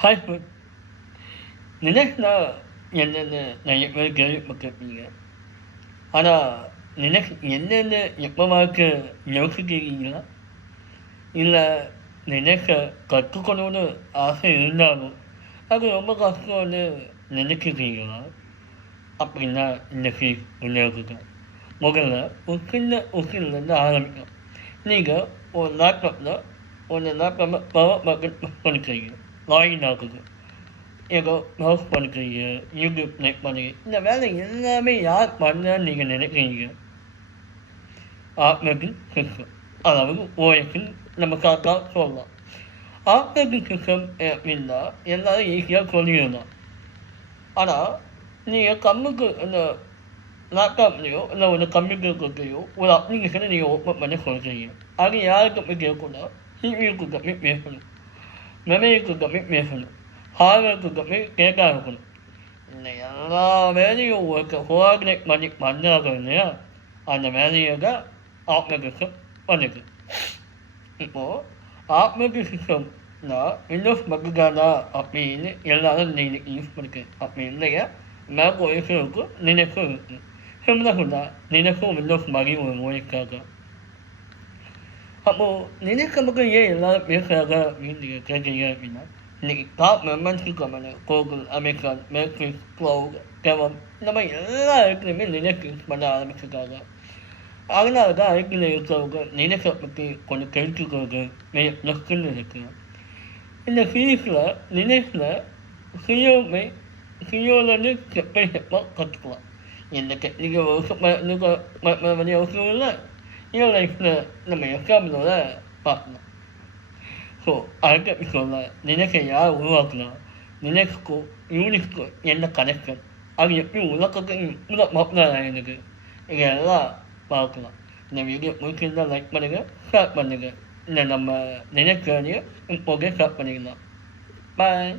Hi food நினைக்னா என்னென்னு நிறைய பேர் கேள்விப்பட்டிருப்பீங்க. ஆனால் நினைக் என்னென்னு எப்போவாக்கு யோசிக்கிறீங்களா? இல்லை நினைக்க கற்றுக்கணும்னு ஆசை இருந்தாலும் அது ரொம்ப கஷ்டம்னு நினைக்கிறீங்களா? அப்படின்னா இன்னைக்கு விளையாடுங்க. முதல்ல ஒரு சின்ன விஷயத்துலேருந்து ஆரம்பிக்கும். நீங்கள் ஒரு லேப்டாப்பில் பவர் பட்டன் பண்ணிக்கிறீங்க, லாகின் ஆகுது, ஏதோ ப்ரௌஸ் பண்ணுறீங்க, யூடியூப் ப்ளே பண்ணுறீங்க. இந்த வேலை எல்லாமே யார் பண்ணான்னு நீங்கள் நினைக்கிறீங்க? ஆப்ரேட்டிங் சிஸ்டம், அதாவது ஓஎஸ்ன்னு நம்ம கரெக்டாக சொல்லலாம். ஆப்ரேட்டிங் சிஸ்டம் அப்படின்னா எல்லாரும் ஈஸியாக சொல்லிடலாம். ஆனால் நீங்கள் இந்த லேப்டாப்லேயோ இல்லை ஒரு கம்ப்யூட்டருக்கிட்டையோ ஒரு அப்ளிகேஷனை நீங்கள் ஓப்பன் பண்ண சொல்கிறீங்க. அது யாருக்கு போய் கேட்கணும்? சிபியூக்கு போய் பேசணும், மெமரிக்கு போய் பேசணும், ஹார்ட்வேருக்கு போய் கேட்டால் இருக்கணும். இந்த எல்லா வேலையும் ஒரு கோஆர்டினேட் பண்ணி பண்ணாங்க இல்லையா? அந்த வேலையை தான் ஆப்ரேட்டிங் சிஸ்டம் பண்ணுது. இப்போது ஆப்ரேட்டிங் சிஸ்டம்னா விண்டோஸ் மட்டும்தானா அப்படின்னு எல்லாரும் நீங்கள் யூஸ் பண்ணிக்கிறேன். அப்படி இல்லையா, மேக் ஓஎஸும் இருக்கும், லினக்ஸும் இருக்குது. சிம்பிளாக லினக்ஸும் விண்டோஸ் மாதிரி ஒரு ஓஎஸ்க்காக. அப்போது லினக்ஸ் மட்டும் ஏன் எல்லாரும் பேசுகிறாங்க அப்படின்னு நீங்கள் கேட்குறீங்க அப்படின்னா, இன்னைக்கு டாப் மெம்பர்ஸ்க்கு company Google, Amazon, Netflix, cloud, டெவம் இந்த மாதிரி எல்லா இடத்துலையுமே லினக்ஸ் யூஸ் பண்ண ஆரம்பிச்சிருக்காங்க. அதனால தான் ஐக்கியில் இருக்கிறவங்க லினக்ஸை பற்றி கொஞ்சம் தெரிஞ்சுக்கிறது நிறைய ப்ளஸ்ன்னு இருக்குது. இந்த சீரீஸில் லினக்ஸில் சியோலேருந்து ஸ்டெப் பை ஸ்டெப்பாக கற்றுக்கலாம். எந்த டெக்னிக்கல் வெளியே அவசியம் இல்லை, ரியல் லைஃப்பில் நம்ம எக்ஸாம்பிளோட பார்க்கலாம். ஸோ அடுத்த எபிசோடில் லினக்ஸை யார் உருவாக்கலாம், லினக்ஸ்க்கும் யூனிக்ஸ்க்கும் என்ன கனெக்ஷன், அது எப்படி உலகத்துக்கு பாப்புலர் ஆகிருக்கு, இதெல்லாம் பார்க்கலாம். இந்த வீடியோ பிடிச்சிருந்தால் லைக் பண்ணுங்கள், ஷேர் பண்ணுங்கள். இல்லை நம்ம லினக்ஸ் வேலையை இப்போதே ஷேர் பண்ணிக்கலாம். பாய்.